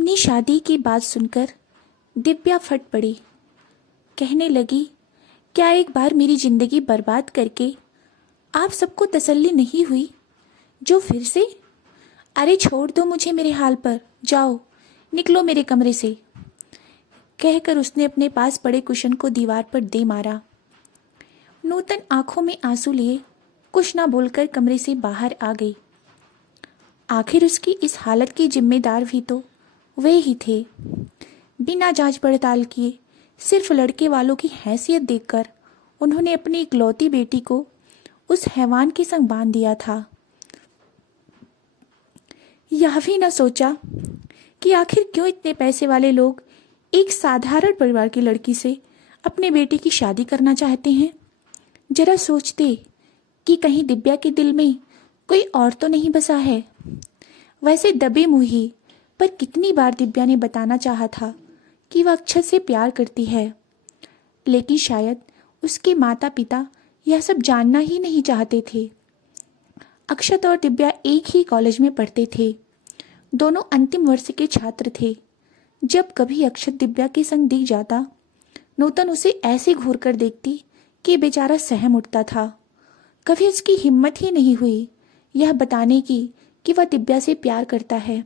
अपनी शादी की बात सुनकर दिव्या फट पड़ी। कहने लगी, क्या एक बार मेरी जिंदगी बर्बाद करके आप सबको तसल्ली नहीं हुई जो फिर से? अरे छोड़ दो मुझे मेरे हाल पर, जाओ निकलो मेरे कमरे से, कहकर उसने अपने पास पड़े कुशन को दीवार पर दे मारा। नूतन आंखों में आंसू लिए कुछ ना बोलकर कमरे से बाहर आ गई। आखिर उसकी इस हालत की जिम्मेदार भी तो वे ही थे। बिना जांच पड़ताल किए सिर्फ लड़के वालों की हैसियत देखकर उन्होंने अपनी इकलौती बेटी को उस हैवान के संग बांध दिया था। यह भी न सोचा कि आखिर क्यों इतने पैसे वाले लोग एक साधारण परिवार की लड़की से अपने बेटे की शादी करना चाहते हैं। जरा सोचते कि कहीं दिव्या के दिल में कोई और तो नहीं बसा है। वैसे दबे मुंही पर कितनी बार दिव्या ने बताना चाहा था कि वह अक्षत से प्यार करती है, लेकिन शायद उसके माता पिता यह सब जानना ही नहीं चाहते थे। अक्षत और दिव्या एक ही कॉलेज में पढ़ते थे, दोनों अंतिम वर्ष के छात्र थे। जब कभी अक्षत दिव्या के संग दिख जाता, नूतन उसे ऐसे घूर कर देखती कि बेचारा सहम उठता था। कभी उसकी हिम्मत ही नहीं हुई यह बताने की कि वह दिव्या से प्यार करता है,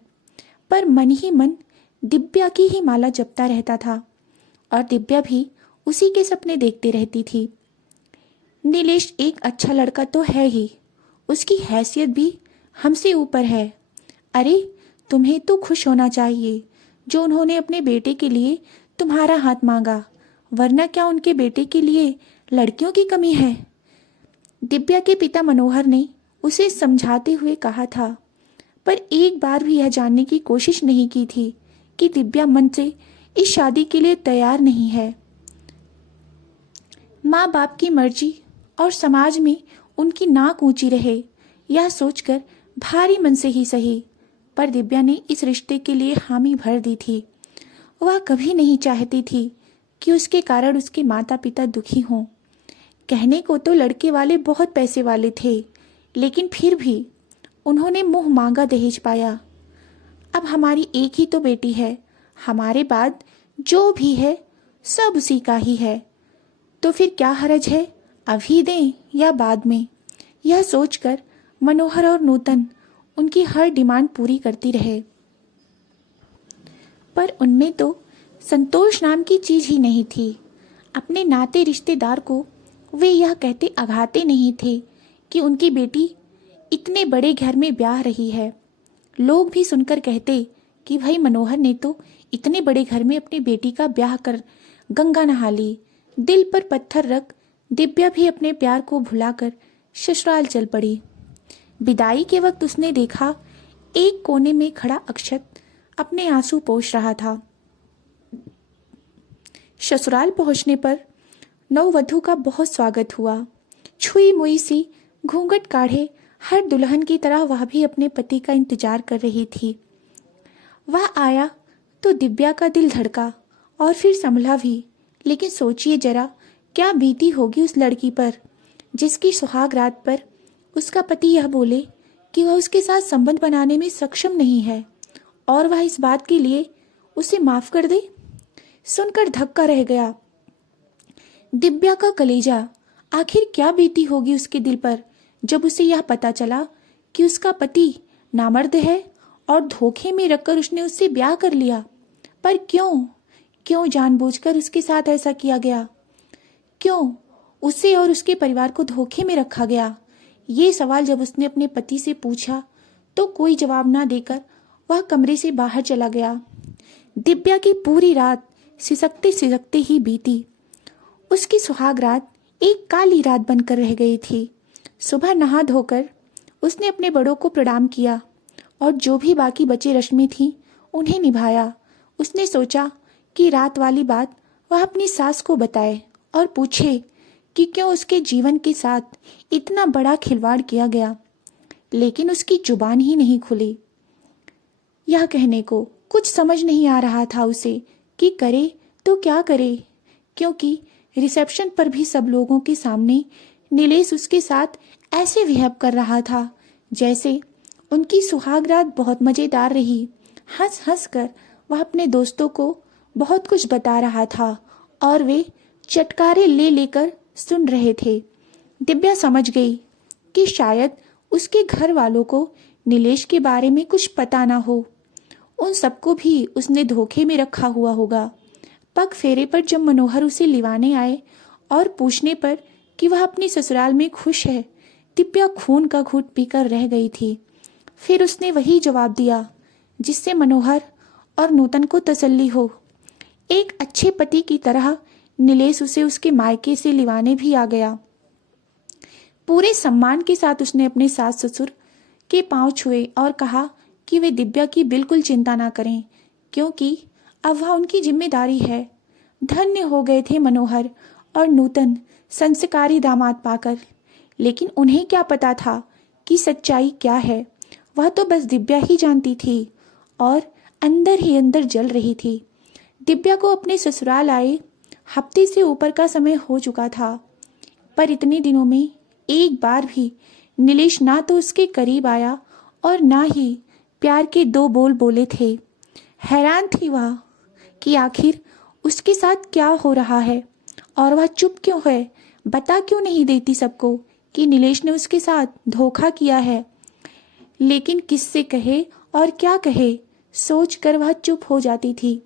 पर मन ही मन दिव्या की ही माला जपता रहता था और दिव्या भी उसी के सपने देखती रहती थी। नीलेश एक अच्छा लड़का तो है ही, उसकी हैसियत भी हमसे ऊपर है। अरे तुम्हें तो खुश होना चाहिए जो उन्होंने अपने बेटे के लिए तुम्हारा हाथ मांगा, वरना क्या उनके बेटे के लिए लड़कियों की कमी है? दिव्या के पिता मनोहर ने उसे समझाते हुए कहा था, पर एक बार भी यह जानने की कोशिश नहीं की थी कि दिव्या मन से इस शादी के लिए तैयार नहीं है। माँ बाप की मर्जी और समाज में उनकी नाक ऊंची रहे, यह सोचकर भारी मन से ही सही, पर दिव्या ने इस रिश्ते के लिए हामी भर दी थी। वह कभी नहीं चाहती थी कि उसके कारण उसके माता पिता दुखी हों। कहने को तो लड़के वाले बहुत पैसे वाले थे, लेकिन फिर भी उन्होंने मुंह मांगा दहेज पाया। अब हमारी एक ही तो बेटी है, हमारे बाद जो भी है सब उसी का ही है, तो फिर क्या हर्ज है, अभी दें या बाद में? यह सोचकर मनोहर और नूतन उनकी हर डिमांड पूरी करती रहे, पर उनमें तो संतोष नाम की चीज ही नहीं थी। अपने नाते रिश्तेदार को वे यह कहते अघाते नहीं थे कि उनकी बेटी इतने बड़े घर में ब्याह रही है। लोग भी सुनकर कहते कि भाई मनोहर ने तो इतने बड़े घर में अपनी बेटी का ब्याह कर गंगा नहा ली। दिल पर पत्थर रख दिव्या भी अपने प्यार को भुलाकर ससुराल चल पड़ी। विदाई के वक्त उसने देखा एक कोने में खड़ा अक्षत अपने आंसू पोंछ रहा था। ससुराल पहुंचने पर नववधू का बहुत स्वागत हुआ। छुई मुई सी घूंघट काढ़े हर दुल्हन की तरह वह भी अपने पति का इंतजार कर रही थी। वह आया तो दिव्या का दिल धड़का और फिर संभला भी, लेकिन सोचिए जरा क्या बीती होगी उस लड़की पर जिसकी सुहाग रात पर उसका पति यह बोले कि वह उसके साथ संबंध बनाने में सक्षम नहीं है और वह इस बात के लिए उसे माफ कर दे। सुनकर धक्का रह गया दिव्या का कलेजा। आखिर क्या बीती होगी उसके दिल पर जब उसे यह पता चला कि उसका पति नामर्द है और धोखे में रखकर उसने उससे ब्याह कर लिया। पर क्यों जानबूझकर उसके साथ ऐसा किया गया? क्यों उसे और उसके परिवार को धोखे में रखा गया? ये सवाल जब उसने अपने पति से पूछा तो कोई जवाब ना देकर वह कमरे से बाहर चला गया। दिव्या की पूरी रात सिसकते सिसकते ही बीती। उसकी सुहाग रात एक काली रात बनकर रह गई थी। सुबह नहा धोकर उसने अपने बड़ों को प्रणाम किया और जो भी बाकी बची रस्में थीं उन्हें निभाया। उसने सोचा कि रात वाली बात वह अपनी सास को बताए और पूछे कि क्यों उसके जीवन के साथ इतना बड़ा खिलवाड़ किया गया, लेकिन उसकी जुबान ही नहीं खुली। यह कहने को कुछ समझ नहीं आ रहा था उसे कि करे तो क्या करे, क्योंकि रिसेप्शन पर भी सब लोगों के सामने नीलेश उसके साथ ऐसे बिहेव कर रहा था जैसे उनकी सुहाग रात बहुत मजेदार रही। हंस हंस कर वह अपने दोस्तों को बहुत कुछ बता रहा था और वे चटकारे ले लेकर सुन रहे थे। दिव्या समझ गई कि शायद उसके घर वालों को नीलेश के बारे में कुछ पता ना हो। उन सबको भी उसने धोखे में रखा हुआ होगा। पग फेरे पर जब मनोहर उसे लिवाने आए और पूछने पर कि वह अपनी ससुराल में खुश है, दिव्या खून का घूंट पीकर रह गई थी। फिर उसने वही जवाब दिया जिससे मनोहर और नूतन को तसल्ली हो। एक अच्छे पति की तरह नीलेश उसे उसके मायके से लिवाने भी आ गया। पूरे सम्मान के साथ उसने अपने सास ससुर के पांव छुए और कहा कि वे दिव्या की बिल्कुल चिंता ना करें, क्योंकि अब वह उनकी जिम्मेदारी है। धन्य हो गए थे मनोहर और नूतन संस्कारी दामाद पाकर। लेकिन उन्हें क्या पता था कि सच्चाई क्या है। वह तो बस दिव्या ही जानती थी और अंदर ही अंदर जल रही थी। दिव्या को अपने ससुराल आए हफ्ते से ऊपर का समय हो चुका था, पर इतने दिनों में एक बार भी नीलेश ना तो उसके करीब आया और ना ही प्यार के दो बोल बोले थे। हैरान थी वह कि आखिर उसके साथ क्या हो रहा है और वह चुप क्यों है, बता क्यों नहीं देती सबको कि नीलेश ने उसके साथ धोखा किया है। लेकिन किससे कहे और क्या कहे, सोचकर वह चुप हो जाती थी।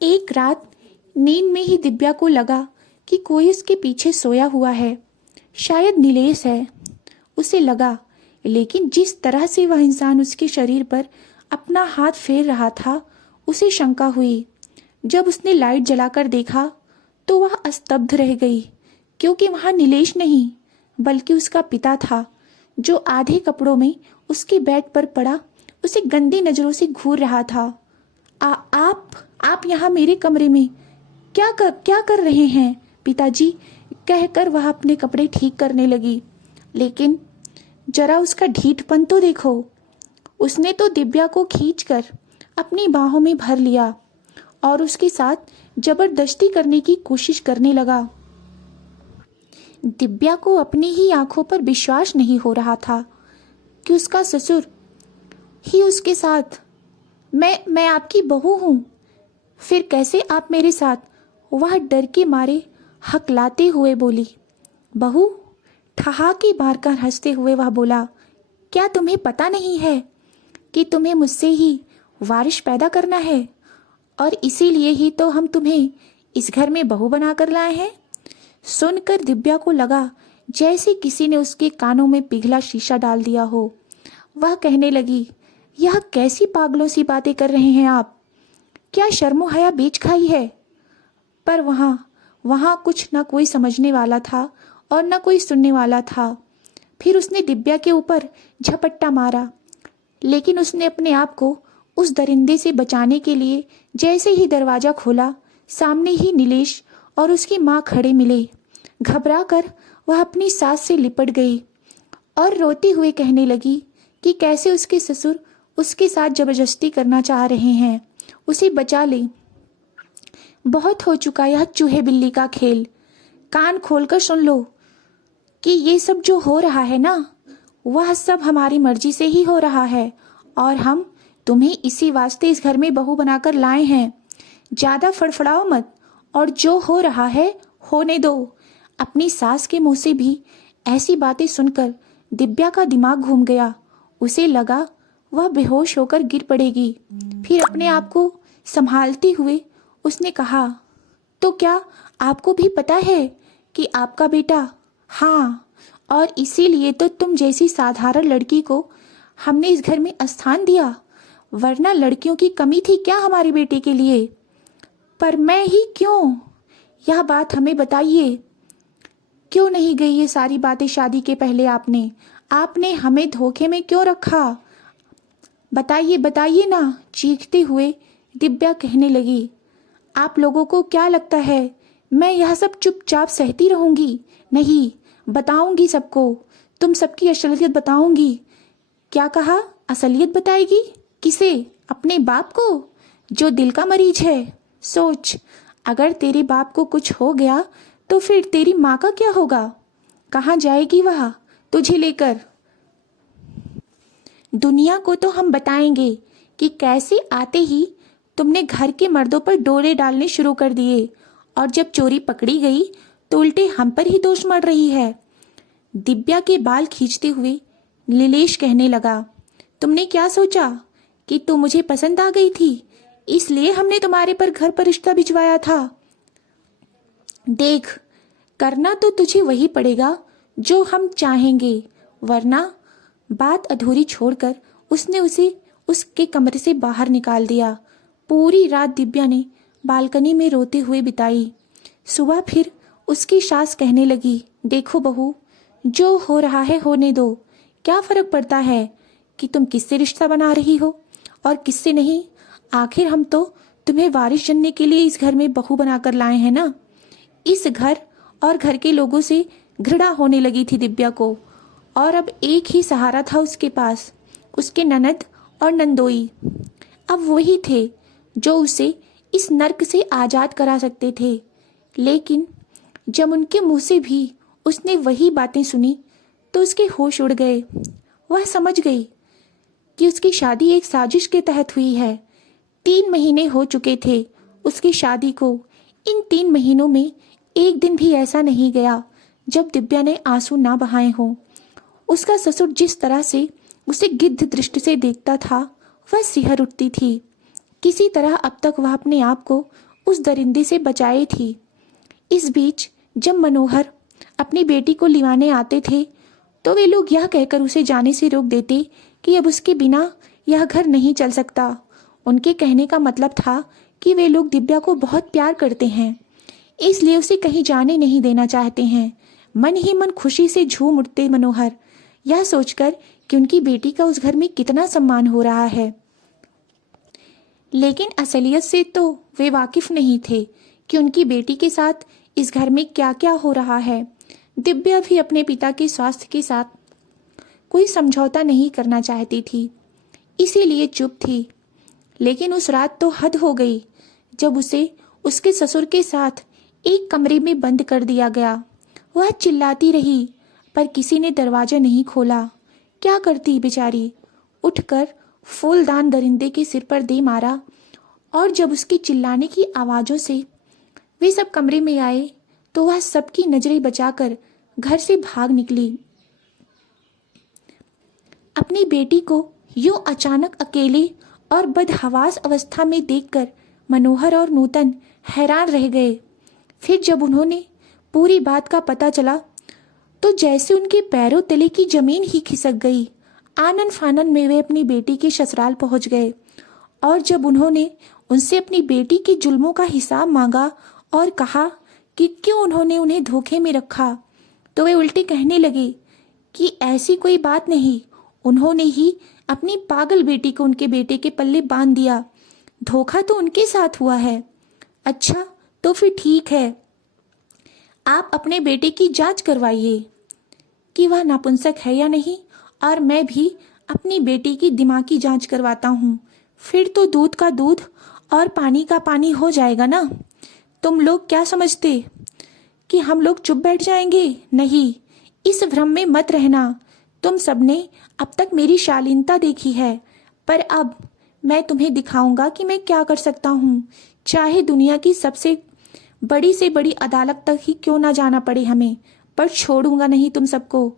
एक रात नींद में ही दिव्या को लगा कि कोई उसके पीछे सोया हुआ है, शायद नीलेश है, उसे लगा। लेकिन जिस तरह से वह इंसान उसके शरीर पर अपना हाथ फेर रहा था, उसे शंका हुई। जब उसने लाइट जलाकर देखा तो वह स्तब्ध रह गई, क्योंकि वहां नीलेश नहीं बल्कि उसका पिता था, जो आधे कपड़ों में उसके बेड पर पड़ा उसे गंदी नजरों से घूर रहा था। आप यहाँ मेरे कमरे में क्या कर रहे हैं पिताजी, कहकर वह अपने कपड़े ठीक करने लगी। लेकिन जरा उसका ढीठपन तो देखो। उसने तो दिव्या को खींचकर अपनी बाहों में भर लिया और उसके साथ जबरदस्ती करने की कोशिश करने लगा। दिव्या को अपनी ही आंखों पर विश्वास नहीं हो रहा था कि उसका ससुर ही उसके साथ। मैं आपकी बहू हूं, फिर कैसे आप मेरे साथ? वह डर के मारे हकलाते हुए बोली। बहू? ठहाके मारकर हंसते हुए वह बोला, क्या तुम्हें पता नहीं है कि तुम्हें मुझसे ही वारिस पैदा करना है, और इसीलिए ही तो हम तुम्हें इस घर में बहू बनाकर लाए हैं। सुनकर दिव्या को लगा जैसे किसी ने उसके कानों में पिघला शीशा डाल दिया हो। वह कहने लगी, यह कैसी पागलों सी बातें कर रहे हैं आप? क्या शर्मो हया बेच खाई है? पर वहां कुछ ना कोई समझने वाला था और ना कोई सुनने वाला था। फिर उसने दिव्या के ऊपर झपट्टा मारा, लेकिन उसने अपने आप को उस दरिंदे से बचाने के लिए जैसे ही दरवाजा खोला, सामने ही नीलेश और उसकी माँ खड़े मिले। घबराकर वह अपनी सास से लिपट गई और रोते हुए कहने लगी कि कैसे उसके ससुर उसके साथ जबरदस्ती करना चाह रहे हैं, उसे बचा ले। बहुत हो चुका यह चूहे बिल्ली का खेल। कान खोलकर सुन लो कि ये सब जो हो रहा है ना, वह सब हमारी मर्जी से ही हो रहा है और हम तुम्हें इसी वास्ते इस घर में बहू बनाकर लाए हैं। ज्यादा फड़फड़ाओ मत और जो हो रहा है होने दो। अपनी सास के मुंह से भी ऐसी बातें सुनकर दिव्या का दिमाग घूम गया। उसे लगा वह बेहोश होकर गिर पड़ेगी। फिर अपने आप को संभालते हुए उसने कहा, तो क्या आपको भी पता है कि आपका बेटा? हाँ, और इसीलिए तो तुम जैसी साधारण लड़की को हमने इस घर में स्थान दिया, वरना लड़कियों की कमी थी क्या हमारे बेटे के लिए? पर मैं ही क्यों? यह बात हमें बताइए, क्यों नहीं गई ये सारी बातें शादी के पहले? आपने हमें धोखे में क्यों रखा? बताइए ना, चीखते हुए दिव्या कहने लगी। आप लोगों को क्या लगता है मैं यह सब चुपचाप सहती रहूंगी? नहीं, बताऊंगी सबको, तुम सबकी असलियत बताऊंगी। क्या कहा? असलियत बताएगी? किसे? अपने बाप को, जो दिल का मरीज है। सोच, अगर तेरे बाप को कुछ हो गया तो फिर तेरी माँ का क्या होगा? कहाँ जाएगी वह तुझे लेकर? दुनिया को तो हम बताएंगे कि कैसे आते ही तुमने घर के मर्दों पर डोरे डालने शुरू कर दिए और जब चोरी पकड़ी गई तो उल्टे हम पर ही दोष मढ़ रही है। दिव्या के बाल खींचते हुए नीलेश कहने लगा, तुमने क्या सोचा कि तू मुझे पसंद आ गई थी, इसलिए हमने तुम्हारे पर घर पर रिश्ता भिजवाया था। देख, करना तो तुझे वही पड़ेगा जो हम चाहेंगे, वरना। बात अधूरी छोड़कर उसने उसे उसके कमरे से बाहर निकाल दिया। पूरी रात दिव्या ने बालकनी में रोते हुए बिताई। सुबह फिर उसकी सास कहने लगी, देखो बहू, जो हो रहा है होने दो। क्या फर्क पड़ता है कि तुम किससे रिश्ता बना रही हो और किससे नहीं। आखिर हम तो तुम्हें वारिस जनने के लिए इस घर में बहू बनाकर लाए हैं ना। इस घर और घर के लोगों से घृणा होने लगी थी दिव्या को, और अब एक ही सहारा था उसके पास, उसके ननद और नंदोई। अब वही थे जो उसे इस नर्क से आजाद करा सकते थे। लेकिन जब उनके मुंह से भी उसने वही बातें सुनी तो उसके होश उड़ गए। वह समझ गई कि उसकी शादी एक साजिश के तहत हुई है। 3 महीने हो चुके थे उसकी शादी को। इन 3 महीनों में एक दिन भी ऐसा नहीं गया जब दिव्या ने आंसू ना बहाए हों। उसका ससुर जिस तरह से उसे गिद्ध दृष्टि से देखता था, वह सिहर उठती थी। किसी तरह अब तक वह अपने आप को उस दरिंदे से बचाई थी। इस बीच जब मनोहर अपनी बेटी को लिवाने आते थे तो वे लोग यह कहकर उसे जाने से रोक देते कि अब उसके बिना यह घर नहीं चल सकता। उनके कहने का मतलब था कि वे लोग दिव्या को बहुत प्यार करते हैं, इसलिए उसे कहीं जाने नहीं देना चाहते हैं। मन ही मन खुशी से झूम उठते मनोहर, यह सोचकर कि उनकी बेटी का उस घर में कितना सम्मान हो रहा है। लेकिन असलियत से तो वे वाकिफ नहीं थे कि उनकी बेटी के साथ इस घर में क्या क्या हो रहा है। दिव्या भी अपने पिता के स्वास्थ्य के साथ कोई समझौता नहीं करना चाहती थी, इसीलिए चुप थी। लेकिन उस रात तो हद हो गई जब उसे उसके ससुर के साथ एक कमरे में बंद कर दिया गया। वह चिल्लाती रही पर किसी ने दरवाजा नहीं खोला। क्या करती बेचारी। उठकर फूलदान दरिंदे के सिर पर दे मारा, और जब उसके चिल्लाने की आवाज़ों से वे सब कमरे में आए तो वह सबकी नजरें बचाकर घर से भाग निकली। अपनी बेटी को यूं अचानक अकेले और बदहवास अवस्था में देखकर मनोहर और नूतन हैरान रह गए। फिर जब उन्होंने पूरी बात का पता चला तो जैसे उनके पैरों तले की जमीन ही खिसक गई। आनन फानन में वे अपनी बेटी के ससुराल पहुंच गए, और जब उन्होंने उनसे अपनी बेटी के जुल्मों का हिसाब मांगा और कहा कि क्यों उन्होंने उन्हें धोखे में रखा, तो वे उल्टे कहने लगे कि ऐसी कोई बात नहीं, उन्होंने ही अपनी पागल बेटी को उनके बेटे के पल्ले बांध दिया। धोखा तो उनके साथ हुआ है। अच्छा, तो फिर ठीक है, आप अपने बेटे की जांच करवाइए कि वह नपुंसक है या नहीं, और मैं भी अपनी बेटी की दिमागी जांच करवाता हूँ। फिर तो दूध का दूध और पानी का पानी हो जाएगा ना। तुम लोग क्या समझते कि हम लोग चुप बैठ जाएंगे? नहीं, इस भ्रम में मत रहना। तुम सबने अब तक मेरी शालीनता देखी है, पर अब मैं तुम्हें दिखाऊंगा कि मैं क्या कर सकता हूँ। चाहे दुनिया की सबसे बड़ी से बड़ी अदालत तक ही क्यों ना जाना पड़े हमें, पर छोड़ूंगा नहीं तुम सबको।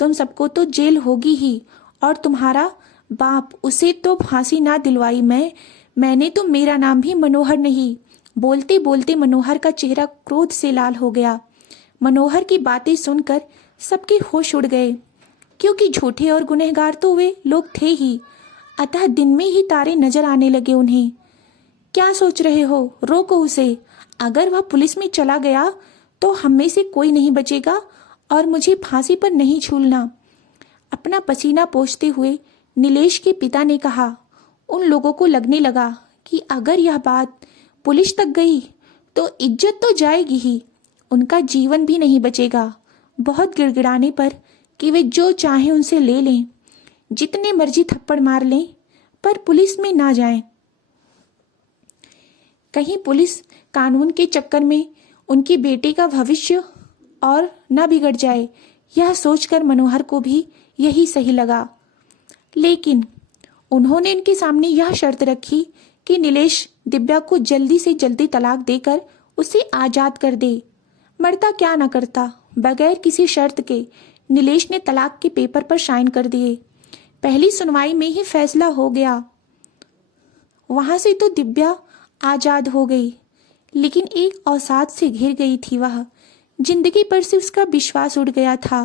तुम सबको तो जेल होगी ही, और तुम्हारा बाप, उसे तो फांसी ना दिलवाई मैंने तो मेरा नाम भी मनोहर नहीं। बोलते बोलते मनोहर का चेहरा क्रोध से लाल हो गया। मनोहर की बातें सुनकर सबके होश उड़ गए, क्योंकि झूठे और गुनहगार तो वे लोग थे ही। अतः दिन में ही तारे नजर आने लगे उन्हें। क्या सोच रहे हो? रोको उसे। अगर वह पुलिस में चला गया तो हम में से कोई नहीं बचेगा, और मुझे फांसी पर नहीं झूलना। अपना पसीना पोंछते हुए नीलेश के पिता ने कहा। उन लोगों को लगने लगा कि अगर यह बात पुलिस तक गई तो इज्जत तो जाएगी ही, उनका जीवन भी नहीं बचेगा। बहुत गिड़गिड़ाने पर कि वे जो चाहें उनसे ले लें, जितने मर्जी थप्पड़ मार लें, पर पुलिस में ना जाएं। कहीं पुलिस कानून के चक्कर में उनकी बेटी का भविष्य और न बिगड़ जाए, यह सोचकर मनोहर को भी यही सही लगा। लेकिन उन्होंने इनके सामने यह शर्त रखी कि नीलेश दिव्या को जल्दी से जल्दी तलाक देकर उसे आजाद कर दे। मरता क्या न करता, बगैर किसी शर्त के नीलेश ने तलाक के पेपर पर साइन कर दिए। पहली सुनवाई में ही फैसला हो गया। वहां से तो दिव्या आजाद हो गई, लेकिन एक अवसाद से घिर गई थी वह। जिंदगी पर से उसका विश्वास उड़ गया था।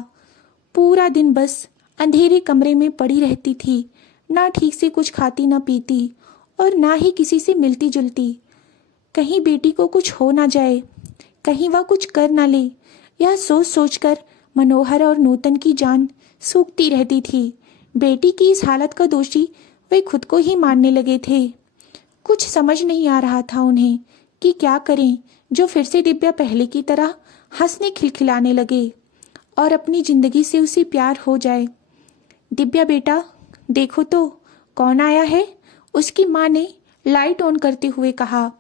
पूरा दिन बस अंधेरे कमरे में पड़ी रहती थी, ना ठीक से कुछ खाती ना पीती और ना ही किसी से मिलती जुलती। कहीं बेटी को कुछ हो ना जाए, कहीं वह कुछ कर ना ले, यह सोच सोचकर मनोहर और नूतन की जान सूखती रहती थी। बेटी की इस हालत का दोषी वे खुद को ही मानने लगे थे। कुछ समझ नहीं आ रहा था उन्हें कि क्या करें जो फिर से दिव्या पहले की तरह हंसने खिलखिलाने लगे और अपनी जिंदगी से उसे प्यार हो जाए। दिव्या बेटा देखो तो कौन आया है, उसकी माँ ने लाइट ऑन करते हुए कहा।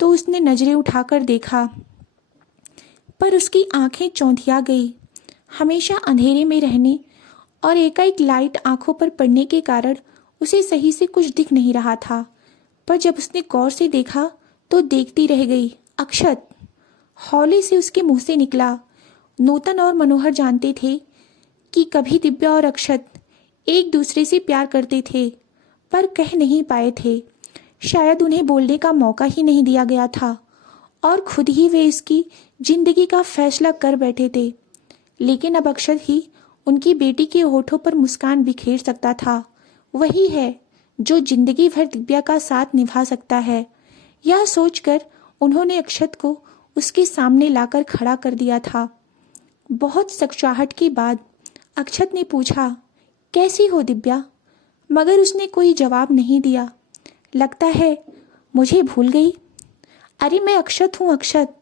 तो उसने नजरें उठाकर देखा, पर उसकी आंखें चौंधिया गई। हमेशा अंधेरे में रहने और एकाएक लाइट आंखों पर पड़ने के कारण उसे सही से कुछ दिख नहीं रहा था। पर जब उसने गौर से देखा तो देखती रह गई। अक्षत हौले से उसके मुंह से निकला। नूतन और मनोहर जानते थे कि कभी दिव्या और अक्षत एक दूसरे से प्यार करते थे, पर कह नहीं पाए थे। शायद उन्हें बोलने का मौका ही नहीं दिया गया था और खुद ही वे इसकी जिंदगी का फैसला कर बैठे थे। लेकिन अब अक्षत ही उनकी बेटी के होठों पर मुस्कान बिखेर सकता था। वही है जो जिंदगी भर दिव्या का साथ निभा सकता है। यह सोचकर उन्होंने अक्षत को उसके सामने लाकर खड़ा कर दिया था। बहुत सकचाहट के बाद अक्षत ने पूछा, कैसी हो दिव्या? मगर उसने कोई जवाब नहीं दिया। लगता है मुझे भूल गई। अरे मैं अक्षत हूँ अक्षत।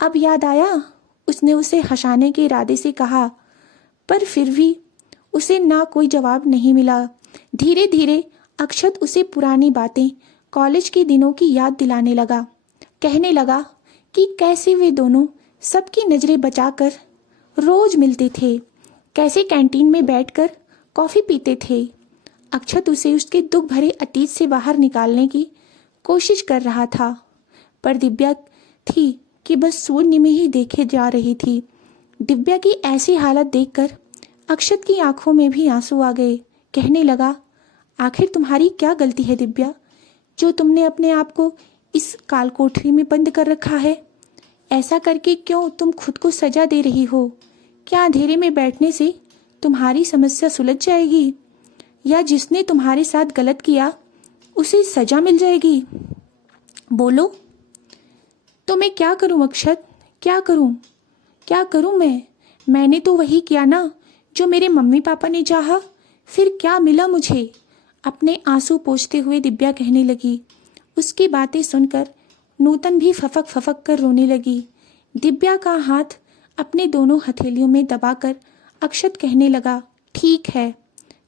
अब याद आया, उसने उसे हंसाने के इरादे से कहा, पर फिर भी उसे ना कोई जवाब नहीं मिला। धीरे धीरे अक्षत उसे पुरानी बातें, कॉलेज के दिनों की याद दिलाने लगा। कहने लगा कि कैसे वे दोनों सबकी नजरें बचाकर रोज मिलते थे, कैसे कैंटीन में बैठकर कॉफी पीते थे। अक्षत उसे उसके दुख भरे अतीत से बाहर निकालने की कोशिश कर रहा था, पर दिव्या थी कि बस शून्य में ही देखे जा रही थी। दिव्या की ऐसी हालत देखकर अक्षत की आंखों में भी आंसू आ गए। कहने लगा, आखिर तुम्हारी क्या गलती है दिव्या, जो तुमने अपने आप को इस काल कोठरी में बंद कर रखा है? ऐसा करके क्यों तुम खुद को सजा दे रही हो? क्या अंधेरे में बैठने से तुम्हारी समस्या सुलझ जाएगी, या जिसने तुम्हारे साथ गलत किया उसे सजा मिल जाएगी? बोलो। तो मैं क्या करूं अक्षत, क्या करूं? क्या करूं मैंने तो वही किया ना जो मेरे मम्मी पापा ने चाहा। फिर क्या मिला मुझे? अपने आंसू पोंछते हुए दिव्या कहने लगी। उसकी बातें सुनकर नूतन भी फफक फफक कर रोने लगी। दिव्या का हाथ अपने दोनों हथेलियों में दबाकर अक्षत कहने लगा, ठीक है,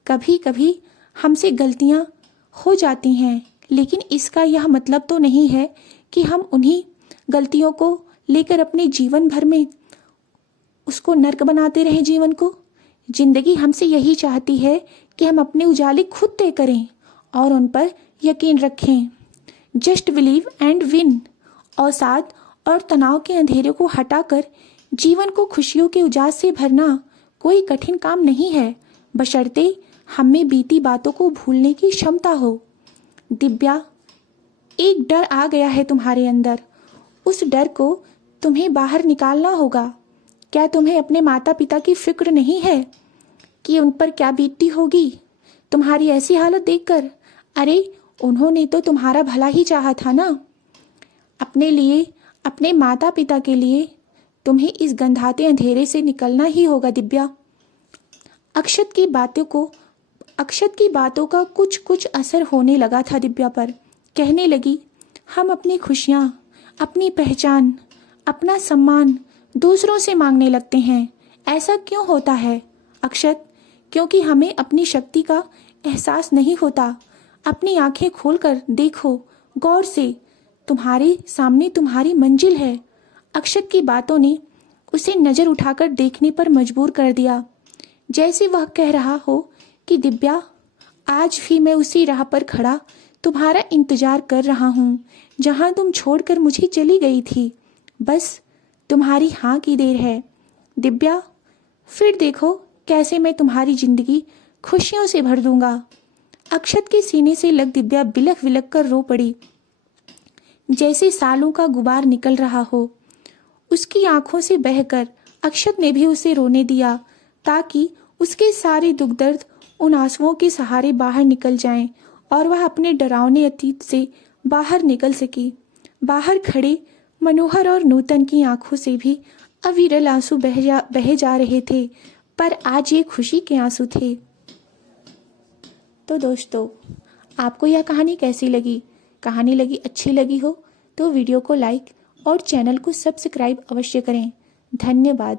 कभी कभी हमसे गलतियां हो जाती हैं, लेकिन इसका यह मतलब तो नहीं है कि हम उन्हीं गलतियों को लेकर अपने जीवन भर में उसको नर्क बनाते रहें। जीवन को, जिंदगी हमसे यही चाहती है कि हम अपने उजाले खुद तय करें और उन पर यकीन रखें। Just believe and win. अवसाद और तनाव के अंधेरे को हटाकर जीवन को खुशियों के उजास से भरना कोई कठिन काम नहीं है, बशर्ते हमें बीती बातों को भूलने की क्षमता हो। दिव्या, एक डर आ गया है तुम्हारे अंदर, उस डर को तुम्हें बाहर निकालना होगा। क्या तुम्हें अपने माता पिता की फिक्र नहीं है कि उन पर क्या बीतती होगी तुम्हारी ऐसी हालत देखकर? अरे उन्होंने तो तुम्हारा भला ही चाहा था ना। अपने लिए, अपने माता पिता के लिए तुम्हें इस गंधाते अंधेरे से निकलना ही होगा दिव्या। अक्षत की बातों का कुछ कुछ असर होने लगा था दिव्या पर। कहने लगी, हम अपनी खुशियाँ, अपनी पहचान, अपना सम्मान दूसरों से मांगने लगते हैं। ऐसा क्यों होता है अक्षत? क्योंकि हमें अपनी शक्ति का एहसास नहीं होता। अपनी आंखें खोलकर देखो गौर से, तुम्हारे सामने तुम्हारी मंजिल है। अक्षत की बातों ने उसे नजर उठाकर देखने पर मजबूर कर दिया, जैसे वह कह रहा हो कि दिव्या, आज भी मैं उसी राह पर खड़ा तुम्हारा इंतजार कर रहा हूँ जहाँ तुम छोड़कर मुझे चली गई थी। बस तुम्हारी हाँ की देर है दिव्या। फिर देखो कैसे मैं तुम्हारी जिंदगी खुशियों से भर दूंगा। अक्षत के सीने से लग दिव्या बिलख बिलख कर रो पड़ी, जैसे सालों का गुबार निकल रहा हो। उसकी आंखों से बहकर अक्षत ने भी उसे रोने दिया ताकि उसके सारे दुख दर्द उन आंसुओं के सहारे बाहर निकल जाएं और वह अपने डरावने अतीत से बाहर निकल सकी। बाहर खड़े मनोहर और नूतन की आंखों से भी अविरल आंसू बहे जा रहे थे, पर आज ये खुशी के आंसू थे। तो दोस्तों, आपको यह कहानी कैसी लगी? कहानी अच्छी लगी हो तो वीडियो को लाइक और चैनल को सब्सक्राइब अवश्य करें। धन्यवाद।